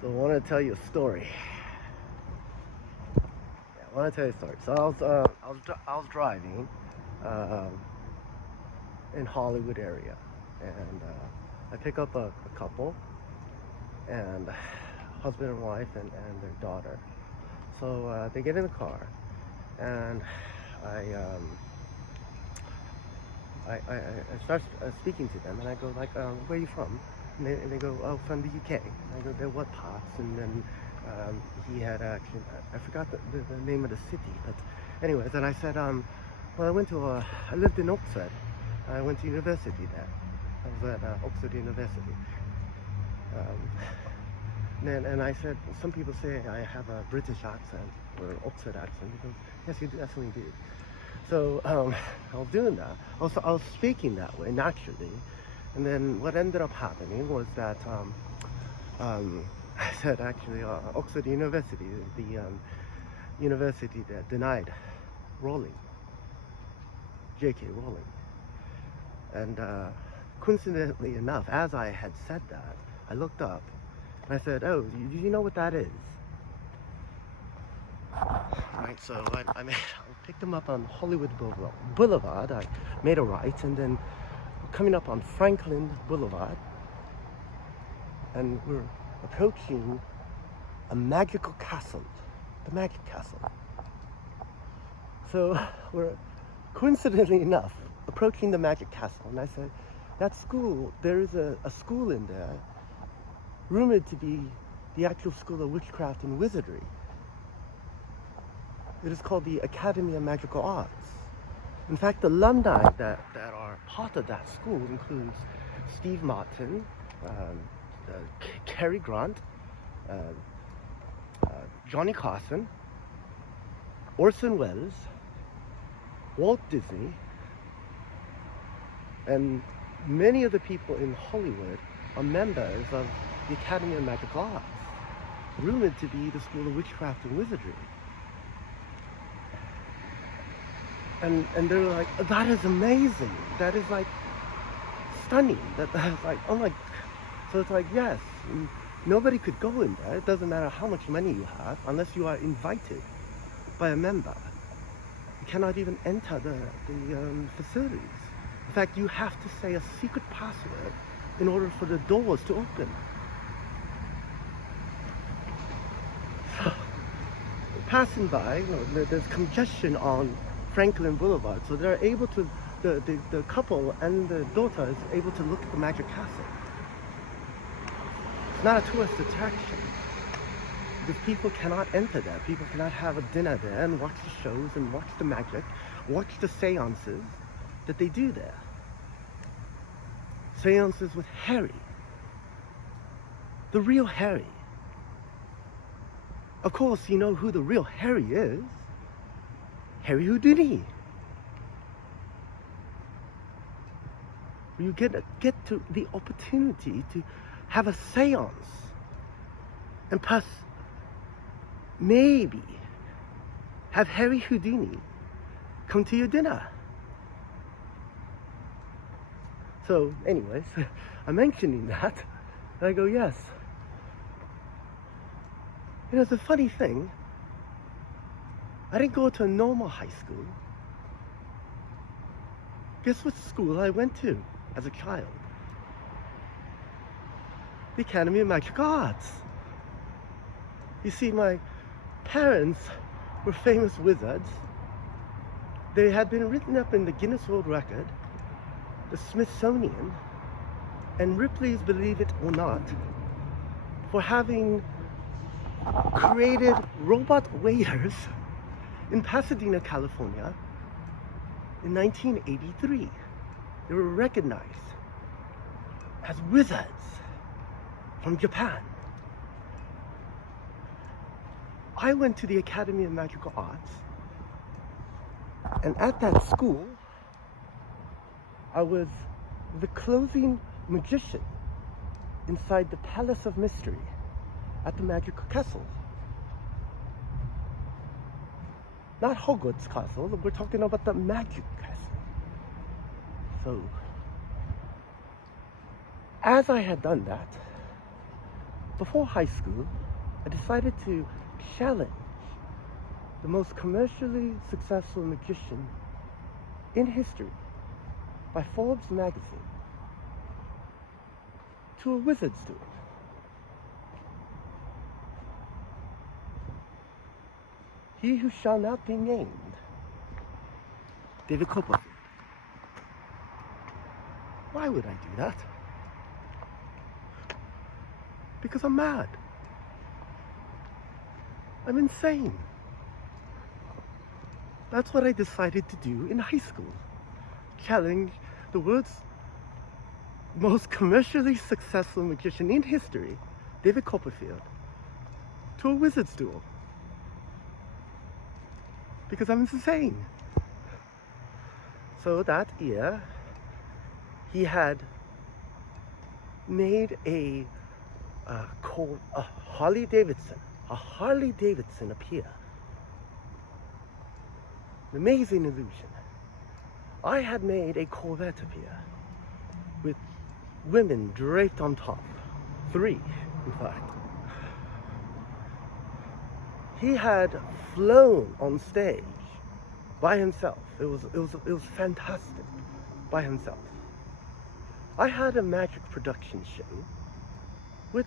So I want to tell you a story. Yeah, I want to tell you a story. So I was driving um, in Hollywood area, and I pick up a couple, and husband and wife, and their daughter. So they get in the car, and I um, I start speaking to them, and I go like, "Where are you from?" And they go, "Oh, from the UK." And I go, "There, what parts?" And then he had actually, I forgot the name of the city, but anyways, and I said, "Well, I lived in Oxford. I went to university there. I was at Oxford University." Um, and I said, "Some people say I have a British accent or Oxford accent." He goes, "Yes, you definitely do." So I was doing that. I was speaking that way naturally, and then what ended up happening was that I said actually Oxford University, the university that denied Rowling, J.K. Rowling, and coincidentally enough, as I had said that, I looked up and I said, "Oh, do you know what that is?" Right, so I picked them up on Hollywood Boulevard. I made a right, and then coming up on Franklin Boulevard, and we're approaching a magical castle, the Magic Castle. So we're coincidentally enough approaching the Magic Castle, and I said, "That school, there is a school in there, rumored to be the actual school of witchcraft and wizardry. It is called the Academy of Magical Arts. In fact, the alumni that are part of that school includes Steve Martin, Cary Grant, uh, uh, Johnny Carson, Orson Welles, Walt Disney, and many of the people in Hollywood are members of the Academy of Magical Arts, rumored to be the school of witchcraft and wizardry." And they're like, "That is amazing. That is like stunning." That's like, oh my. So it's like, yes, nobody could go in there. It doesn't matter how much money you have, unless you are invited by a member. You cannot even enter the facilities. In fact, you have to say a secret password in order for the doors to open. So, passing by, there's congestion on Franklin Boulevard, so they're able to, the couple and the daughter is able to look at the Magic Castle. It's not a tourist attraction because people cannot enter there. People cannot have a dinner there and watch the shows and watch the magic, watch the seances that they do there. Seances with Harry, the real Harry. Of course, you know who the real Harry is. Harry Houdini. You get to the opportunity to have a seance and plus maybe have Harry Houdini come to your dinner. So anyways, I'm mentioning that, and I go, yes. You know, it's a funny thing. I didn't go to a normal high school. Guess what school I went to as a child? The Academy of Magic Arts. You see, my parents were famous wizards. They had been written up in the Guinness World Record, the Smithsonian, and Ripley's Believe It or Not, for having created robot waiters in Pasadena, California in 1983. They were recognized as wizards from Japan. I went to the Academy of Magical Arts, and at that school, I was the closing magician inside the Palace of Mystery at the Magical Castle. Not Hogwarts Castle, we're talking about the Magic Castle. So, as I had done that, before high school, I decided to challenge the most commercially successful magician in history by Forbes magazine to a wizard's duel. He who shall not be named, David Copperfield. Why would I do that? Because I'm mad. I'm insane. That's what I decided to do in high school. Challenge the world's most commercially successful magician in history, David Copperfield, to a wizard's duel. Because I'm insane. So that year, he had made a Harley Davidson appear. An amazing illusion. I had made a Corvette appear with women draped on top. 3, in fact. He had flown on stage by himself. It was fantastic by himself. I had a magic production show with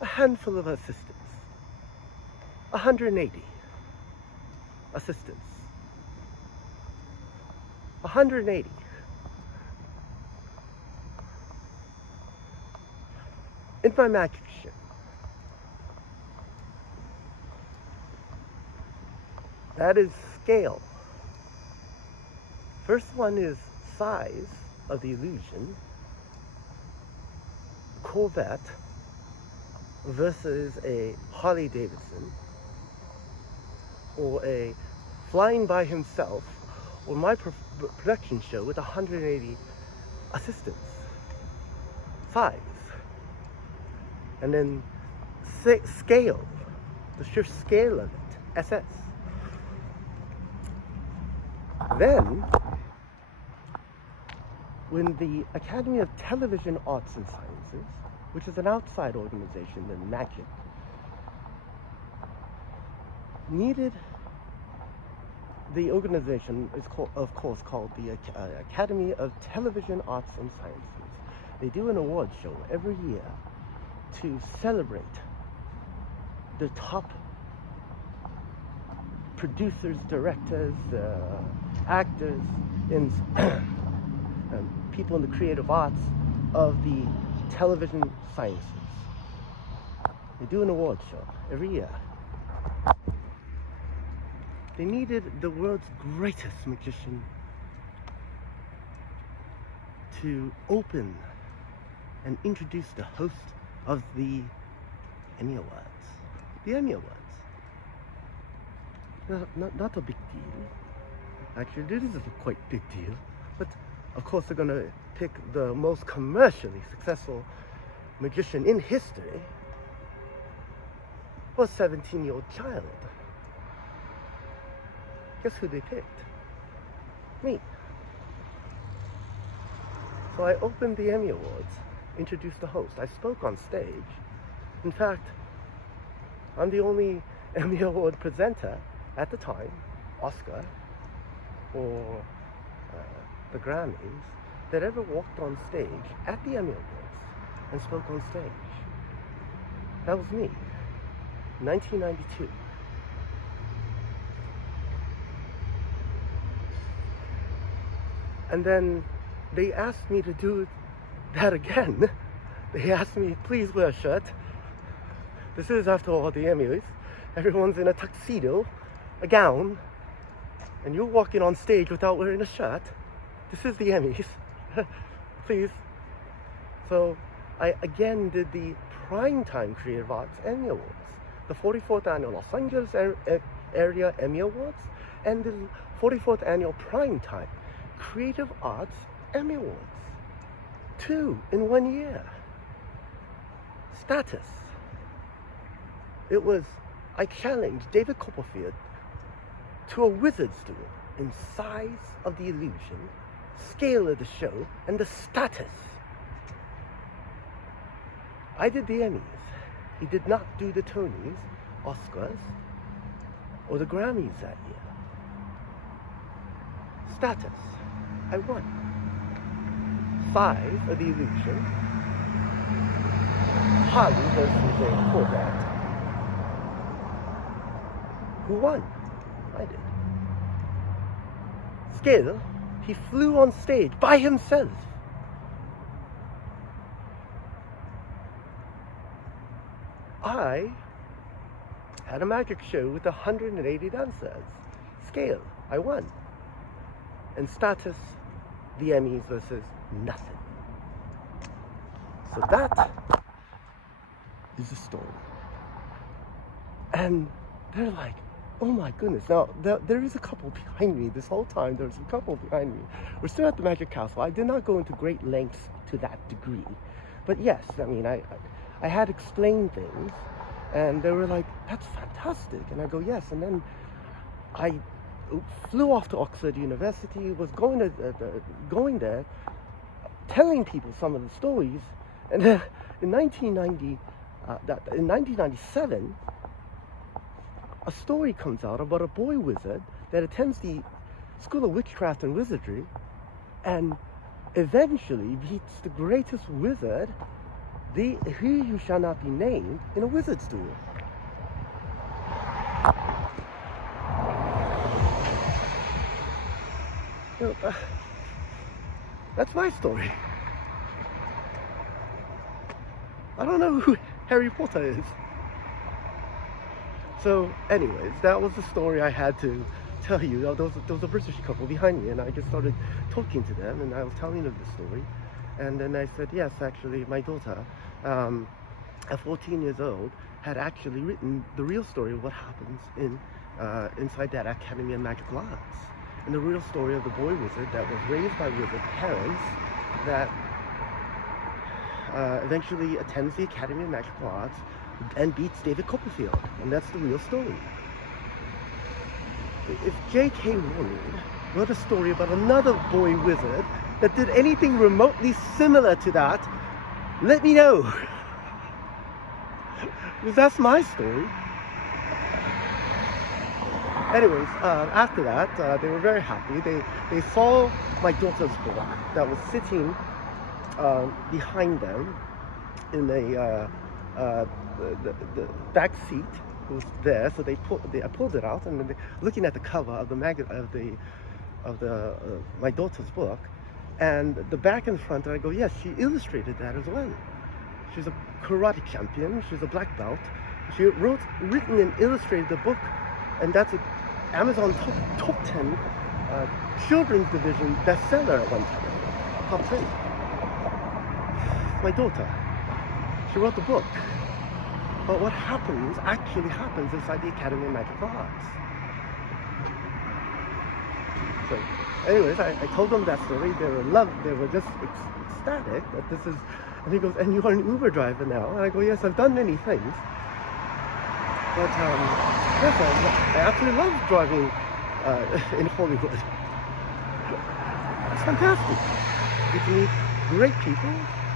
a handful of assistants. 180 assistants. 180. In my magic show. That is scale. First one is size of the illusion. Corvette versus a Harley Davidson, or a flying by himself, or my production show with 180 assistants. Size. And then scale, the sheer scale of it, SS. Then, when the Academy of Television Arts and Sciences, which is an outside organization than MAGIC, needed, the organization is of course called the Academy of Television Arts and Sciences. They do an award show every year to celebrate the top producers, directors, actors, and people in the creative arts of the television sciences. They do an award show every year. They needed the world's greatest magician to open and introduce the host of the Emmy Awards. The Emmy Awards. Not a big deal. Actually, it is a quite big deal. But of course, they're going to pick the most commercially successful magician in history. Was a 17-year-old child. Guess who they picked? Me. So I opened the Emmy Awards, introduced the host. I spoke on stage. In fact, I'm the only Emmy Award presenter at the time, Oscar, or the Grammys, that ever walked on stage at the Emmy Awards and spoke on stage. That was me, 1992. And then they asked me to do that again. They asked me, please wear a shirt. This is, after all, the Emmys. Everyone's in a tuxedo, a gown, and you're walking on stage without wearing a shirt. This is the Emmys. Please. So I again did the Primetime Creative Arts Emmy Awards, the 44th Annual Los Angeles Area Emmy Awards, and the 44th Annual Primetime Creative Arts Emmy Awards. 2 in 1 year. Status. It was, I challenged David Copperfield to a wizard's duel in size of the illusion, scale of the show, and the status. I did the Emmys. he did not do the Tonys, Oscars, or the Grammys that year. Status, I won. Size of the illusion, Harley versus a Corvette. Who won? I did. Scale, he flew on stage by himself. I had a magic show with 180 dancers. Scale, I won. And status, the Emmys versus nothing. So that is the story. And they're like, oh my goodness. Now, there is a couple behind me. This whole time, there's a couple behind me. We're still at the Magic Castle. I did not go into great lengths to that degree. But yes, I mean, I had explained things, and they were like, that's fantastic. And I go, yes. And then I flew off to Oxford University, was going there, telling people some of the stories. And then in 1997, a story comes out about a boy wizard that attends the School of Witchcraft and Wizardry and eventually beats the greatest wizard, he who shall not be named, in a wizard's duel. You know, that's my story. I don't know who Harry Potter is. So anyways, that was the story I had to tell you. There was a British couple behind me, and I just started talking to them, and I was telling them the story. And then I said, yes, actually, my daughter, at 14 years old, had actually written the real story of what happens inside that Academy of Magical Arts. And the real story of the boy wizard that was raised by wizard parents that eventually attends the Academy of Magical Arts and beats David Copperfield. And that's the real story. If J.K. Rowling wrote a story about another boy wizard that did anything remotely similar to that, let me know. Because that's my story. Anyways, after that, they were very happy. They saw my daughter's book that was sitting behind them in the back seat. Was there, so I pulled it out, and then looking at the cover of the my daughter's book, and the back and front, and I go, yes, she illustrated that as well. She's a karate champion. She's a black belt. She written and illustrated the book, and that's an Amazon top 10 children's division bestseller at one time, top 10. My daughter, she wrote the book. But what actually happens inside the Academy of Magical Arts. So, anyways, I told them that story. They were just ecstatic that this is, and he goes, and you're an Uber driver now? And I go, yes, I've done many things. But, yes, I absolutely love driving in Hollywood. It's fantastic. You can meet great people,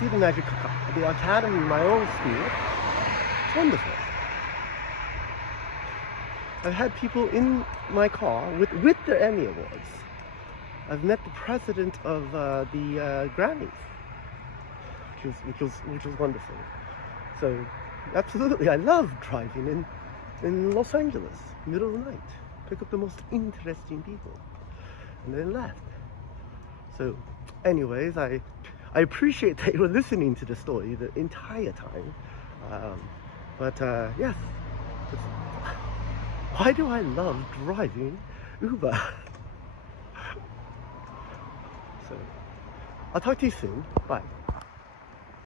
see the Academy, my old school. Wonderful. I've had people in my car with their Emmy Awards. I've met the president of the Grammys, which was wonderful. So, absolutely, I love driving in Los Angeles, middle of the night. Pick up the most interesting people, and then left. So, anyways, I appreciate that you were listening to the story the entire time. But yes, why do I love driving Uber? So, I'll talk to you soon. Bye.